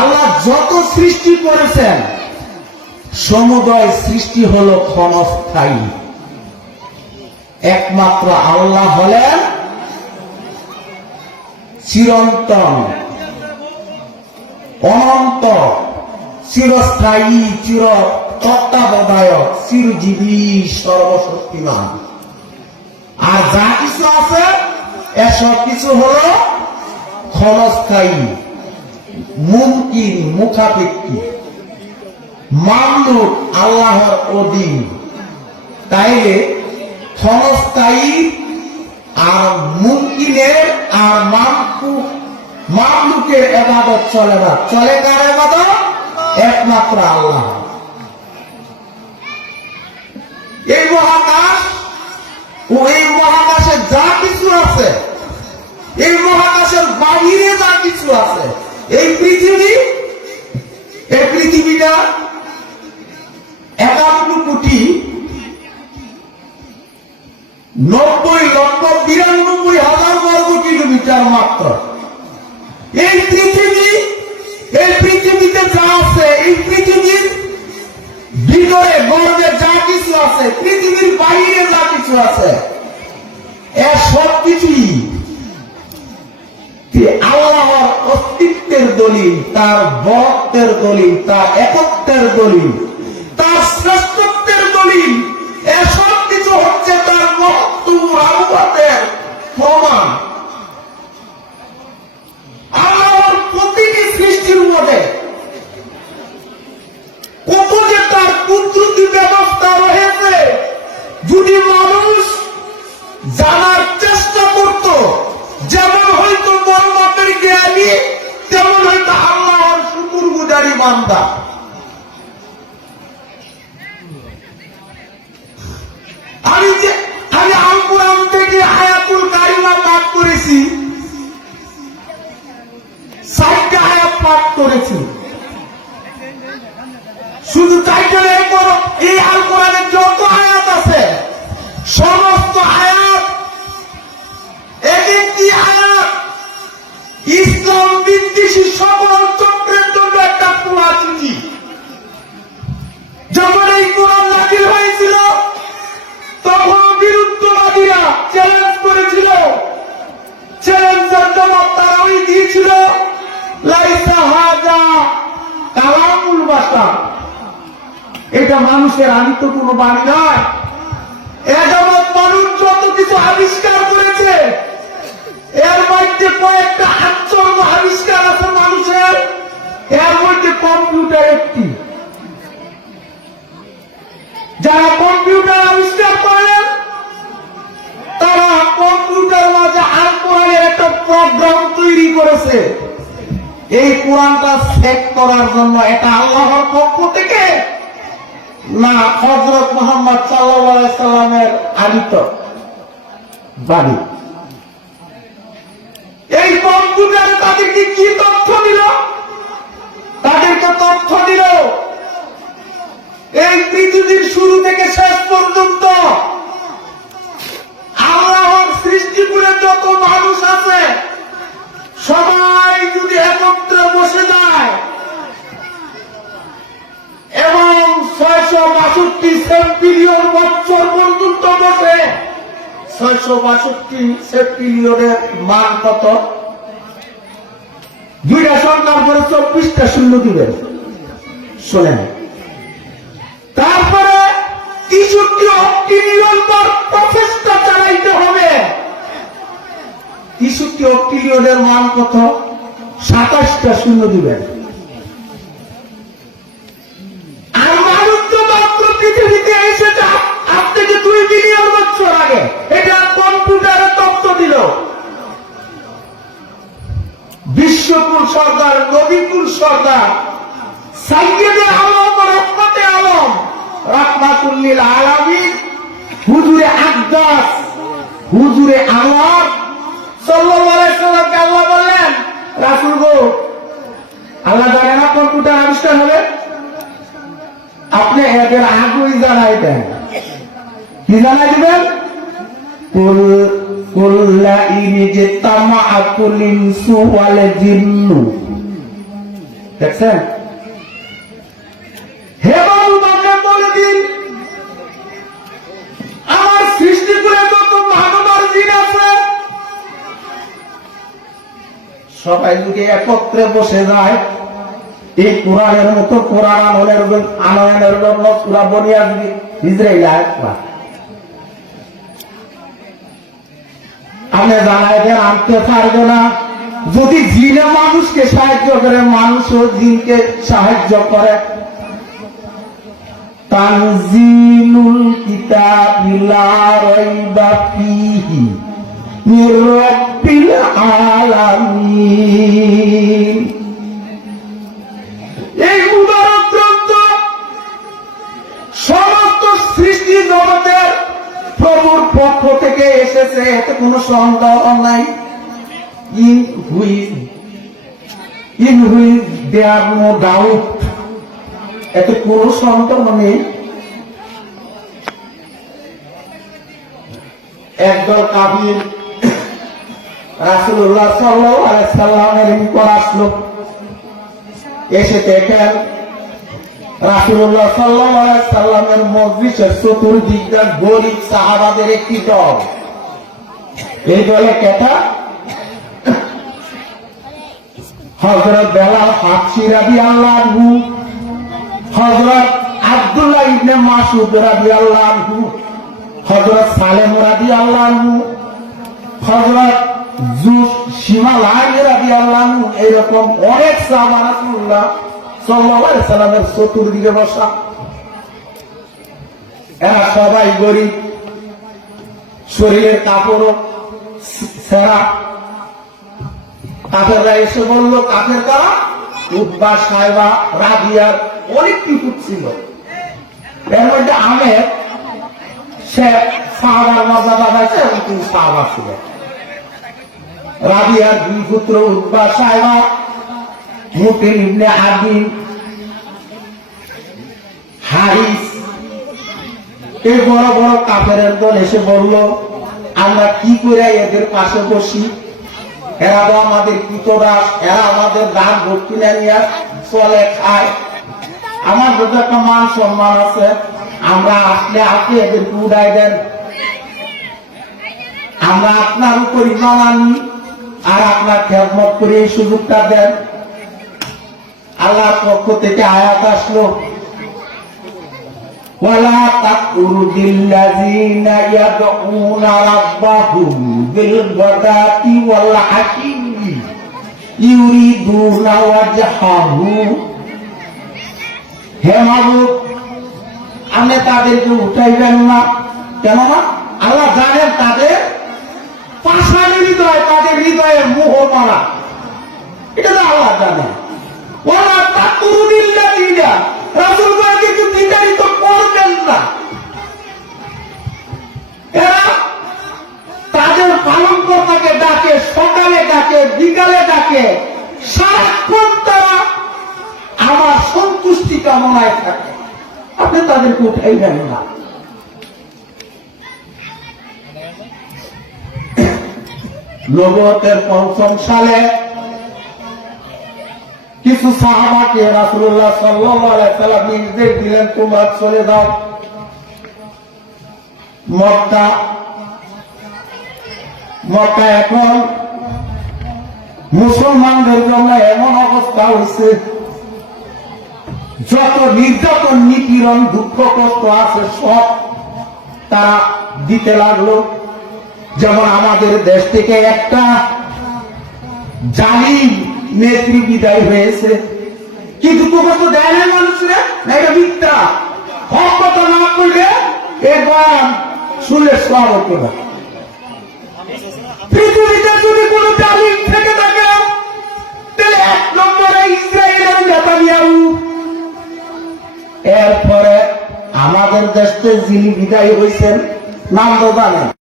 আল্লাহ যত সৃষ্টি করেছেন সমুদয় সৃষ্টি হলো ক্ষণস্থায়ী। একমাত্র আল্লাহ হলেন চিরন্তন, অনন্ত, চিরস্থায়ী, চির তত্ত্বাবধায়ক, চিরজীবী, সর্বশক্তিমান। আর যা কিছু আছে এসব কিছু হলো ক্ষণস্থায়ী, মুমকিন, মুখাপেক্ষী, মামলুক, আল্লাহর অধীন। তাইলে ক্ষণস্থায়ী আর মুমকিনের আর মামলুকের ইবাদত চলে না। চলে কার ইবাদত? একমাত্র আল্লাহ। এই মহাকাশ ও এই মহাকাশে যা কিছু আছে, এই মহাকাশের বাহিরে যা কিছু আছে, এই পৃথিবীটা 51,90,92,000 বর্গ কিলোমিটার মাত্র। এই পৃথিবীতে যা আছে, এই পৃথিবীর ভিতরে গর্ভে যা কিছু আছে, পৃথিবীর বাইরে যা কিছু আছে, এর সব কিছুই আল্লাহর অস্তিত্বের দলিল, তার বরত্বের দলিল, তার একত্বের দলিল, তার শ্রেষ্ঠত্বের দলিল। এসব কিছু হচ্ছে তার মহত্ব, আনুগত্যের প্রমাণ। আল্লাহর প্রতিটি সৃষ্টির মধ্যে কত যে তার কুদরতি ব্যবস্থা রয়েছে, যদি মানুষ জানার চেষ্টা করত, যেমন হয়তো বড় মাপের জ্ঞানী, তেমন হয়তো আল্লাহর শুকরগুজারি বান্দা। আমি আল কোরআন থেকে আয়াতুল কারিমা পাঠ করেছি, 4টা আয়াত পাঠ করেছি। শুধু 4টা এই আল কোরআনের যত আয়াত আছে, সমস্ত আয়াত, এক একটি আয়াত ইসলাম বিদ্বেষী সকল চক্রের জন্য একটা খোলা চিঠি। যখন এই কোরআন নাযিল হয়েছিল তখন বিরুদ্ধবাদীরা চ্যালেঞ্জ করেছিল, চ্যালেঞ্জের জবাব তারাই দিয়েছিল, লাইসা হাযা কালামুল বাশার, এটা মানুষের আদিত্য কোনো বাণী নয়। এজাবৎ মানুষ যত কিছু আবিষ্কার করেছে, এর মধ্যে কয়েকটা আশ্চর্য আবিষ্কার আছে মানুষের, এর মধ্যে কম্পিউটার একটি। যারা কম্পিউটার আবিষ্কার করেন তারা কম্পিউটার মাঝে আল কোরআনের একটা প্রোগ্রাম তৈরি করেছে। এই কোরআনটা চেক করার জন্য এটা আল্লাহর পক্ষ থেকে না হযরত মুহাম্মদ সাল্লাল্লাহু আলাইহি সাল্লামের আদিত বাণী। এই কম্পিউটারে তাদেরকে কি তথ্য দিল? তাদেরকে তথ্য দিল এই পৃথিবীর শুরু থেকে শেষ পর্যন্ত আল্লাহর সৃষ্টি করে যত মানুষ আছে, সবাই যদি একত্রে বসে যায় এবং 662 সেপ্টিলিয়ন বছর পর্যন্ত বসে, 662 সেপ্টিলিয়নের মান কত? 2টা সংখ্যার পরে 24টা শূন্য দিবেন, শোনেন। তারপরে 63 অক্টিলিয়ন বার প্রচেষ্টা চালাইতে হবে। 63 অক্টিলিয়নের মান কত? 27টা শূন্য দিবেন। আর মানুষ তো মাত্র পৃথিবীতে এসেছে আজ থেকে 2 বিলিয়ন বছর আগে। এটা কম্পিউটারে তথ্য দিল। বিশ্বকুল সরদার, নবীকুল সরদার, সাইয়েদে আলম, রহমতে আলম, রাহমাতুল লিল আলামিন, হুজুরে আকদাস, হুজুরে আনোয়ার সাল্লাল্লাহু আলাইহি সাল্লামকে আল্লাহ বললেন, রাসূল গো, আল্লাহ জানে না কম্পিউটার আবিষ্কার হবে, আপনি এদের আগেই জানাই দেন। কি জানাই দিবেন? কুল্লা ইনিজে তামাআতুল ইনসু ওয়াল জিন্নু। দেখছেন? হে বাবু বাবা বলে দিন, আমার সৃষ্টি করে যত মানব আর জিন আছে সবাই যদি একত্রে বসে যায় এই কোরআনের মতো কোরআন আনয়নের জন্য সূরা বনি ইসরাইল আয়াতটা আপনি জানাইবেন আনতে পারবে না। যদি জিনে মানুষকে সাহায্য করে, মানুষও জিনকে সাহায্য করে। তানজিলুল কিতাবি লা রাইবা ফীহি মির রাব্বিল আলামিন। এই মুবারক গ্রন্থ সমস্ত সৃষ্টি জগতের প্রভুর পক্ষ থেকে এসেছে, এতে কোনো সন্দেহ নাই। In which there no doubt, এতে কোনো সন্দেহ নেই। একদল কাফির রাসূলুল্লাহ সাল্লাল্লাহু আলাইহি সাল্লামের নিকট আসলো, এসে দেখেন রাসূলুল্লাহ সাল্লাল্লাহু আলাইহি সাল্লামের মজলিসের চতুর্দিকটা গরিব সাহাবাদের একটি দল। এই দলে কেটা? হযরত বেলাল হাবশী রাদিয়াল্লাহু আনহু, হযরত আব্দুল্লাহ ইবনে মাসউদ রাদিয়াল্লাহু আনহু, হযরত সালেম রাদিয়াল্লাহু আনহু, হযরত শিমালান রাদিয়াল্লাহু আনহু, এরকম অনেক সাহাবা রাসূলুল্লাহ সাল্লাল্লাহু আলাইহি সাল্লামের চতুর্দিকে বসা। এরা সবাই গরিব, শরীরের কাপড় ছেঁড়া। কাফেররা এসে বলল, কাফের কারা? উতবা, সায়বা, রাবিয়ার অনেক কিছু ছিল। এর মধ্যে আমের সে সাহাবার মর্যাদা পাইছে এবং তিনি সাহাবা ছিলেন। রাবিয়ার দুই পুত্র উতবা, সায়বা, মুতিন ইবনে আদিম, হারিস, এই বড় বড় কাফেরের দল এসে বলল, আমরা কি করে এদের পাশে বসি? এরা তো আমাদের কৃতদাস, এরা আমাদের দান দক্ষিণা নিয়ে চলে খায়, আমাদের তো একটা মান সম্মান আছে, আমরা আসলে আপনি এদেরকে উড়াই দেন, আমরা আপনার উপর ইমান আনি আর আপনার খেদমত করে এই সুযোগটা দেন। আল্লাহর পক্ষ থেকে আয়াত আসলো, ওয়ালা তাকুরুদিল্লাযিনা ইয়াদউনা রাব্বাহুম বিল গাদাতি ওয়াল আশি ইউরিদুনা ওয়াজহাহু। হে মাবুদ, আপনি তাদেরকে উঠাইবেন না। কেননা আল্লাহ জানেন তাদের পাষাণ হৃদয়, তাদের হৃদয়ে মোহ মারা, এটা তো আল্লাহ জানেন। ওয়ালা তাকুরুদিল্লাযিনা, রাসূলগণকে কিছু নির্ধারিত করবেন না। এরা তাদের পালনকর্তাকে ডাকে, সকালে ডাকে, বিকালে ডাকে, সারাক্ষণ তারা আমার সন্তুষ্টি কামনায় থাকে, আপনি তাদেরকে উঠাইবেন না। নবুয়তের ৫ম সালে কিছু সাহাবাকে রাসূলুল্লাহ সাল্লাল্লাহু আলাইহি সাল্লাম নির্দেশ দিলেন, তোমরা চলে যাও মক্কা। মক্কা এখন মুসলমানদের জন্য এমন অবস্থা হয়েছে, যত নির্যাতন, নিপীড়ন, দুঃখ কষ্ট আছে সব তারা দিতে লাগলো। যেমন আমাদের দেশ থেকে একটা জালিম নেত্রী বিদায় হয়েছে, কিন্তু তোকে তো দেয় না মানুষরা, এটা মিথ্যা। হক কথা না করলে এবার শুনলে সব হতো না। পৃথিবীতে যদি কোন জালিম থেকে থাকে তাহলে ১ নম্বরে ইসরায়েলের নেতানিয়াহু। এরপরে আমাদের দেশে যিনি বিদায় হয়েছেন নাম তো জানেন,